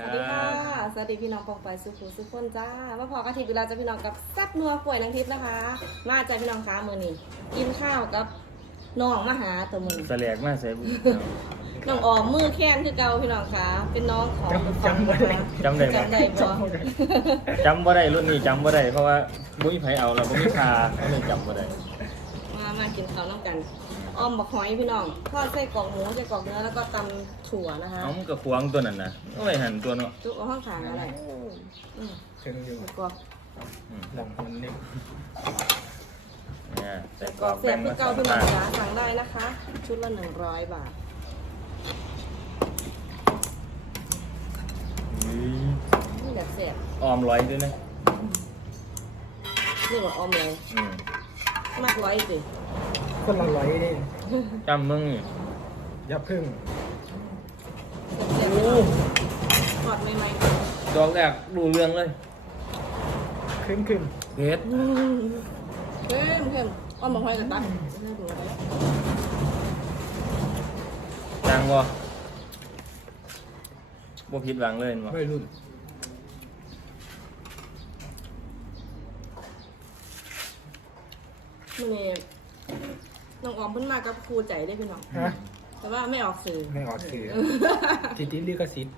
คสรัวัสดีค่ะบสวัสดีพี่น้องกองไฟสุขุสุขคนจ้ามาพอกระถิ่นเวลาจะพี่น้องกับแซ่บนัวป่วยนางทิพย์นะคะ มาใจพี่น้องค้ามือนี่กินข้าวกับน้องมาหาตัวมือแสลกมาใส่บุญน้องออมมือแค้นคือเก่าพี่น้องคะเป็นน้องของจำบ่ได้จำได้ไหมจำได้ปะจำบ่ได้รุ่นนี้จำบ่ได้เพราะว่าบุ้ยไผเอาเราบ่มีคาก็เลยจำบ่ได้มามากินข้าวน้ำกัน ออมบักหอยพี่น้องทอดไส้กรอกหมูไส้กรอกเนื้อแล้วก็ตำถั่วนะคะเอามันก็ขวางตัวนั้นนะเอาไปหั่นตัวเนาะจุกเอาข้างขางอะไรอืมเชิงอยู่แล้วก็อืมหลังมันนี่เนี่ยใส่แล้วกรก็อบเสียแบ่บงคือมาสเก่าองพี่น้องทางจ๋าสั่งได้นะคะ ชุดละหนึ่งร้อยบาทอืมนี่แบบเสียบออมร้อยด้วยนะนี่ว่าออมเลยอืมมากร้อยสิ คนละร้อยนี่จำมึงนี่ยับพึ่งเสียบโอ้ทอดใหม่ดอกแรกรู้เรื่องเลยขึ้นขึ้นเผ็ดๆอืมเข้มเข้มอ้อมบักหอยกับตักน่าดูเลยจังบ่บ่ผิดหวังเลยบ่ไม่รุ่นมันนี่ น้องออมเพิ่นมากับครูใจได้พี่น้อง ฮะแต่ว่าไม่ออกสื่อ ไม่ออกสื่อติดติดลิขสิทธิ์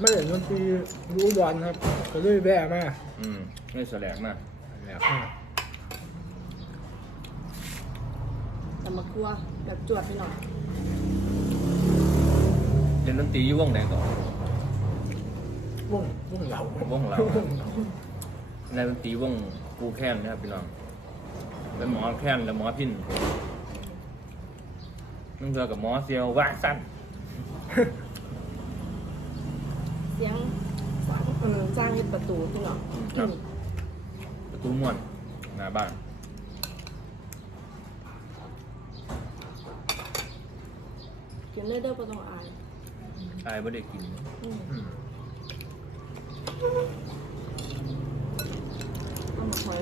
ไม่เห็นดนตรีรู้ดอนครับก็เลยแว่มาอืมไม่แสลกมากแล้วแต่มาครัวแบบจวดพี่น้องเล่นดนตรีอยู่วงไหนก่อนวงวงเหลาวงเราในดนตรีวงกูแค้นนะครับพี่น้อง เป็นหมอแค้นและหมอพินนั่นเพื่อกับหมอเซียวว่าสั้นเสียงฝังเออจ้างยึดประตูพี่น้องครับ ประตูม่วนหน้าบ้านกินเลยเด้อประตูอายอายไม่ได้กินอืม อืม เอามาหอย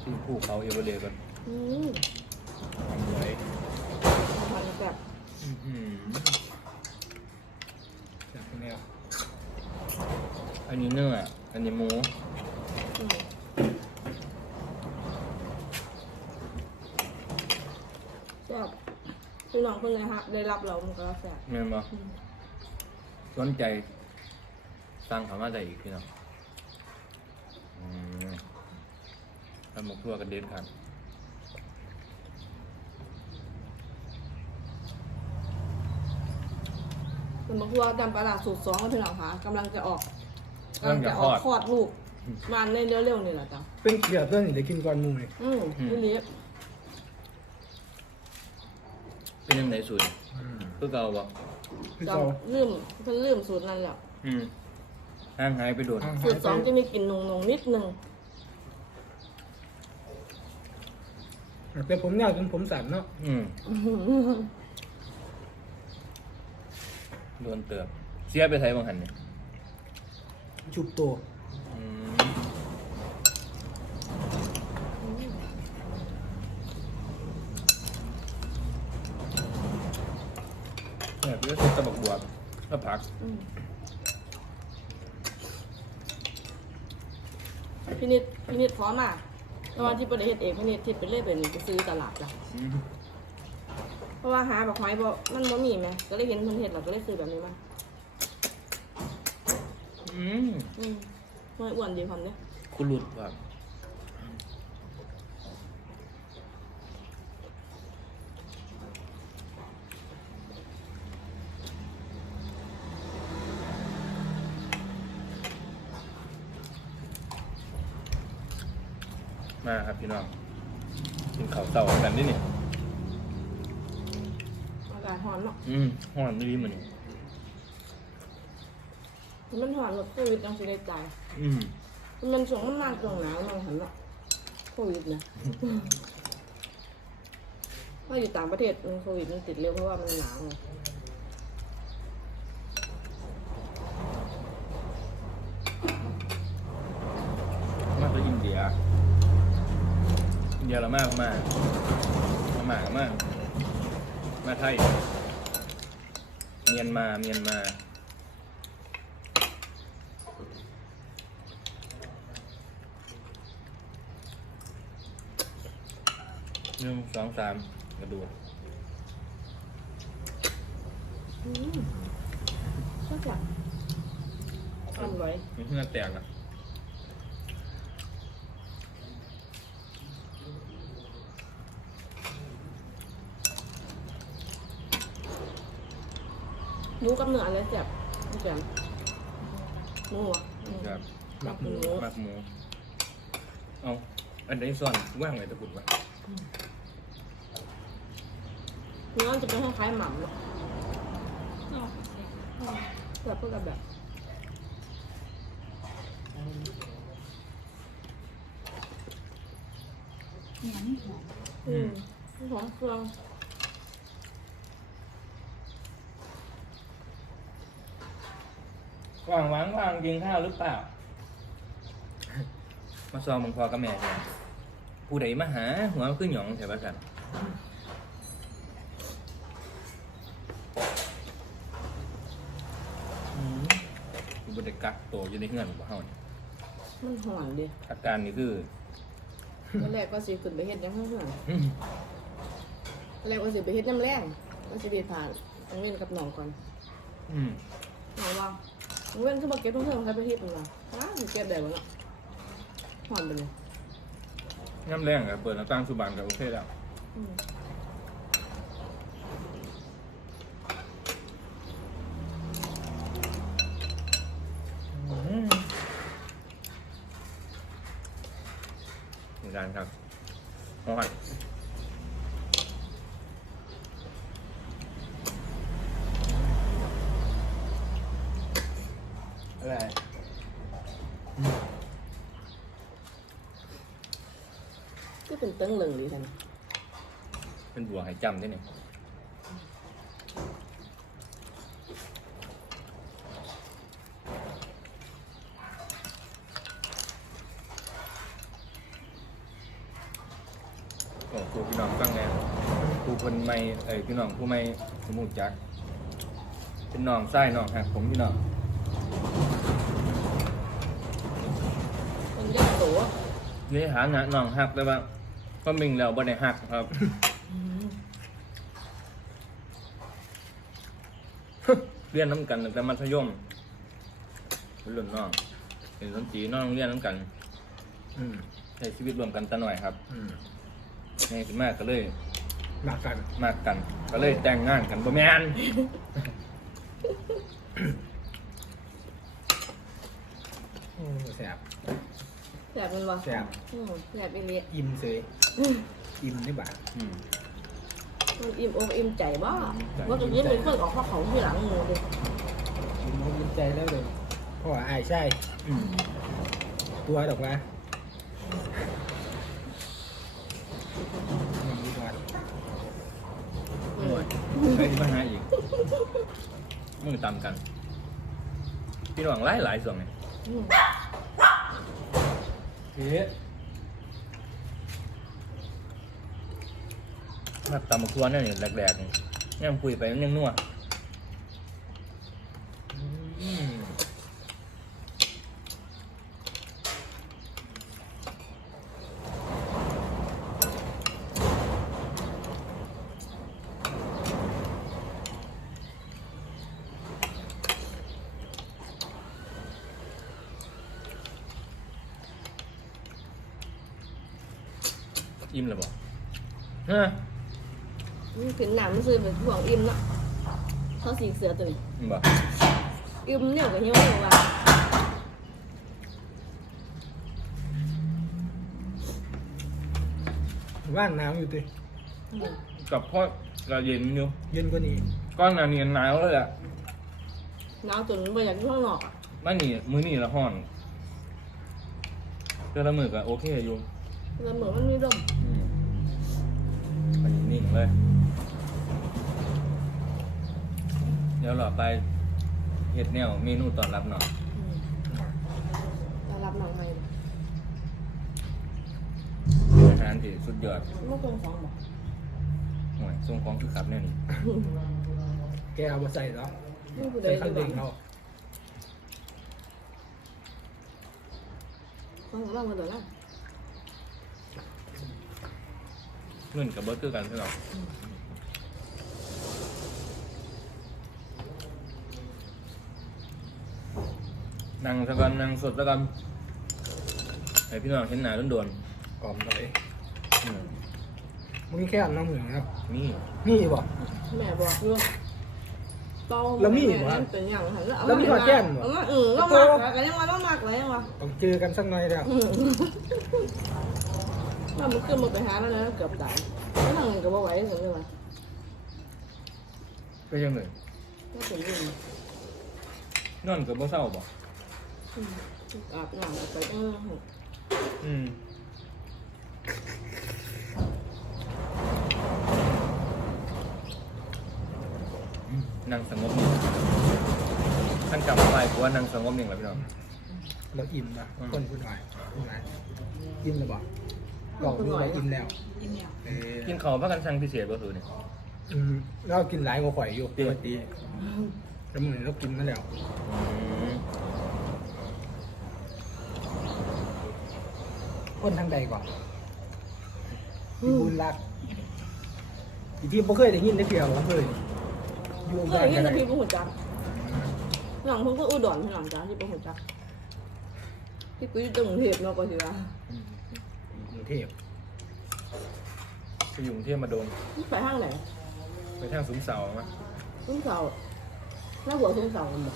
ที่ ภูเขาเอเวอเรสต์กันอืมสวยเอาหอยแบบอื้อหือจากแนวอันนี้เนื้ออันนี้หมูอืมแซ่บพี่น้องเพิ่งเลยฮะได้รับเรามันก็แซ่บเงินบ่อืม สนใจสร้างเขามาได้อีกพี่น้องอืม ทำหมกทั่วกันเด็ดครับเป็นมะพร้าวดำปลาร้าสูตรสองแล้วพี่น้องคะกำลังจะออกกำลังจะออกคลอดลูกมาในเร็วๆนี่แหละจ้ะเป็นเกียร์เพื่อนนี่ได้กินก่อนหมูเลยอืมพี่เลี้ยเป็นยังไงสูตรคือเก่าบ่คือจเราำลืมเพิ่นลืมสูตรนั้นแล้วอืมห่างหายไปโดน สูตรสองจะมีกลิ่นนงๆนิดนึง แต่ผมยาวจนผมสั่นเนาะอืมโดนเติบเสียไปไทยบางหันเนี่ยชุบตัวอืมเนี่ยพี่ก็ใช้ตะบักบวบแล้วผักอืมพี่นิดพี่นิดพร้อมอะ ตอนที่ประเทศเองพี่นิดที่ไปเล่เป็นไปซื้อตลาดจ้ะอืมเพราะว่าหาบอกไม้บอกมันบ่มีไหมก็เลยเห็นเพิ่นเฮ็ดเราก็เลยซื้อแบบนี้มาอืมอืมน้อยอ้วนดีความเนี้ยคุณหลุดว่ะ มาครับพี่น้องกินข้าวเต่ากันดิเนี่ยอากาศร้อนเนาะอืมห้อนไม่ดีเหมือนมันร้อนแบบโควิดยังสิได้ใจายอืมมันช่วงมันมากตรงหนาวมันหันเนาะโควิดนะเพราะอยู่ต่างประเทศมันโควิดมันติดเร็วเพราะว่ามันหนาวไง มากกว่าอินเดียอินเดียเรามากมากมาหมามามาไทย เมียนมาเมียนมาหนึ่งสองสามกระดูกอืมชอบจังอร่อยมีเพื่อนแตกอะ หนูกับเนื้ออะไรแซ่บไม่แซ่บหนูอะอืมครับหมักหมูหมักหมู เอาอันไหนซ่อนว่างไว้ตะกุดวะเนื้อมันจะเป็นคล้ายๆหม่ำเนอะแบบพวกกับแบบอืมหอมเครื่อง ว่างว่างว่างกินข้าวหรือเปล่า มาซองมึงพอกับแม่เนี่ยผู้ใดมาหา หัวขึ้นหยองใช่ปะสันอืมกูบไดกักโตวอยู่ในเฮือนของเฮาเนี่ยมันหอนดิอาการนี่คือตอนแรกก็สิขึ้นไปเฮ็ดยังข้างเพื่อนอืมตอนแรกก็สิไปเฮ็ดน้ำแรงก็สิไปผ่านอังเว้นกับน้องก่อนอืมน้องว่าอัง เว้นคือมาเก็บทุกเรื่องใครไปเฮ็ดมันล่ะอ้าวมันเก็บได้บ่เนาะหอนไปเลยน้ำแรงกับเปิดหน้าต่างสุบานกับโอเคแล้วอืมอืมเหมือนกันครับโอ้ยอะไร คือเป็น ตึงหลึงดีจังเป็นบัวให้จำได้เนี่ยโอ้ครูพี่น้องตั้งไงครูคนไม่เอ้ยพี่น้องผู้ไม่สมุดจัก เป็นน้องไส้น้องหักผมพี่น้องมันเรียกตัวนี่หาหนะน้องหักแต่ว่า ก็มิงแล้วบ่ได้หักครับ เรียนน้ำกันตั้งแต่มัธยมเป็นรุ่นน้องเป็นรุ่นจีน้องเรียนน้ำกันอืมใช้ชีวิตรวมกันตะหน่อยครับอืมในขึ้นมากก็เลยหมักกันมากกัน ก็เลยแต่งงานกันบ่แม่นโอ้แสบ แซ่บมันบ่แสบอืมแซ่บอีหลีอิ่มเสยอิ่มได้บ่าอืมมันอิ่มอกอิ่มใจบ่ใจว่าจะยิ้มเป็นคนออกข้าวเขาที่หลังหมูดิอิ่มอกอิ่มใจแล้วเลยเพราะว่าอายใช่อืมตัวดอกว่ามันดีกว่าโอ้ยใครที่มาหาอีกมือตามกัน พี่น้องหลายหลายๆส่วนไง อืม เฮ้มาตำมะครัวเนี่ยแรกๆนี่ยังคุยไปยังนัว อืม อิ่มเลยบอกฮะมันขึ้นหนังมันซื้อเป็นห่วงอิ่มเนาะเขาสีเสือตัวนี้อิ่มบอกอิ่มเนี่ยกับเหี้ยวเลยว่ะว่างน้ำอยู่ติอืมกับพ่อเราเย็นอยู่เย็นกว่านี้ก้อนหนานี่หนาวเลยแหละหนาวจนไม่อยากอยู่ข้างนอกอะบ้านนี่มื้อนี่ละห้อนเดือนละมือก็โอเคอยู่ แล้วเหมือนมันมีลมอืมไป นิ่งเลย เดี๋ยวเราไปเฮ็ดแนวเมนูตอนรับหน่อยอืมต้อนรับน้องใหม่อาหารที่สุดยอดเมื่อคืนสองบอกห่วยส่งของคือขับแน่นี่แกเอามาใส่แล้วนี่ผู้ใดใส่อคันยู่เร่งบ้านเขาฟังบ้างมาเดี๋ยวนะ เงินกับเบิร์ดคือกันใช่หรอนั่งสักกันนั่งสดสักกันให้พี่น้องเห็นหน้าโดนกล่อมเลยๆอืมมึงแค่น้ำเหมืองครับนี่นี่บ่แม่บอกอยู่เตาแล้วมีแเหรอนั่นเป็นอย่างหันแล้วเอาแล้วมีขอแจ้งเหรอ เอามาเออเราหมักแล้วก็ยังว่าเราหมักแล้วยังว่าต้องเจอกันสักหน่อยแล้ว อืม ว่ามันขึ้นมาไปหาแล้วนะเกือบตายแล้วทางเงินก็บ่ไหวถึงเลยว่ะก็ยังเลยก็เป็นอยังนอนกับบ่เศร้าบ่อาบน้ำไปเอออืมนั่งสงบนิ่งท่านกลับมาไปกูว่านั่งสงบนิ่งแล้วพี่น้อง เราอิ่มนะอืมคนพูดหน่อยพูดหน่อยอิ่มแล้ว บ่บอกดูว่าอิ่มแล้วเออกินข้าวพักกันสั่งพิเศษบ่คือเนี่ยอืมเรากินหลายกว่าข่อยอยู่เตี้ปยกติแล้วมื้อนี้เรากินมาแล้วอืมคนทางใดก่อนพี่บุญรักอีที่บ่เคยได้ยินได้เพียวว่าเคยอยู่เคบ้ายนยิกันนแต่พี่ผู้หัวจักหลังเพิ่งก็อุดรพี่หลังจ้าที่ผู้หัวจักที่กูอยู่ตรงเทพเนาะก็สิว่าก รุงเทพไปอยู่กรุงเทพมาโดนไปห้างไหนไปทางสุมเสามาซุ้มเสาหน้าหัวซุ้มเสามันบอก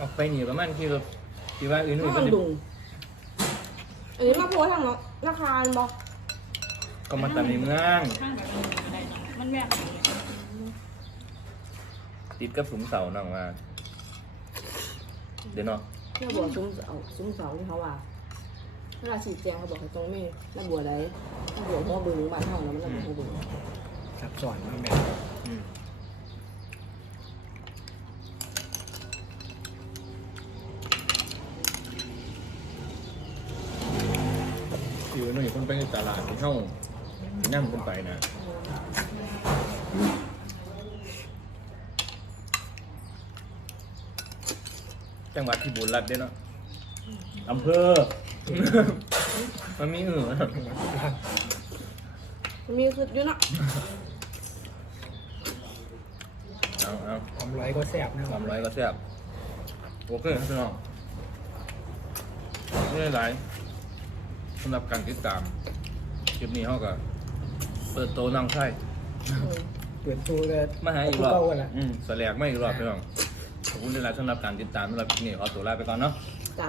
ออกไปหนีประมาณที่รถที่ว่าอื่นข้าๆงก็ดุงอันนี้มาโพสทางเนาะราคาบอกก็มาตัดในเมืองข้างแบบนั้นก็ได้เนาะมันแม่กันเลยติดกับสุมเสาน้องว่าเดี๋ยวเนาะหน้าบัวซุ้มเสาซุ้มเสาที่เขาว่า เวลาฉีดแจงเขาบอกให้ตรงนี้หน้าบัวใดหน้าบัวหัวบึงบ้านเฮานะมันหน้าบัวหัวบึงซับซ้อนมากแม่อืมอยู่หน่อยคนไปในตลาดที่เข้านั่งคนไปนะจังหวัดที่บุรีรัตน์เด้เนาะอำเภอ มันมีอื่นมันมีคืออยู่เนาะเอาเอาหอมร้อยก็แซ่บนะสามร้อยก็แซ่บโอเคครับพี่น้องนี่หลายสำหรับการติดตามคลิปนี้เขาก็เปิดโตนั่งไส้อืมเปิดตัวเลยมาหาอีกรอบเากันละอืมสแลกไม่อีกรอบพี่น้องขอบคุณที่รับสำหรับการติดตามสำหรับคลิปนี้ขอตัวลาไปก่อนเนาะ จ้ะ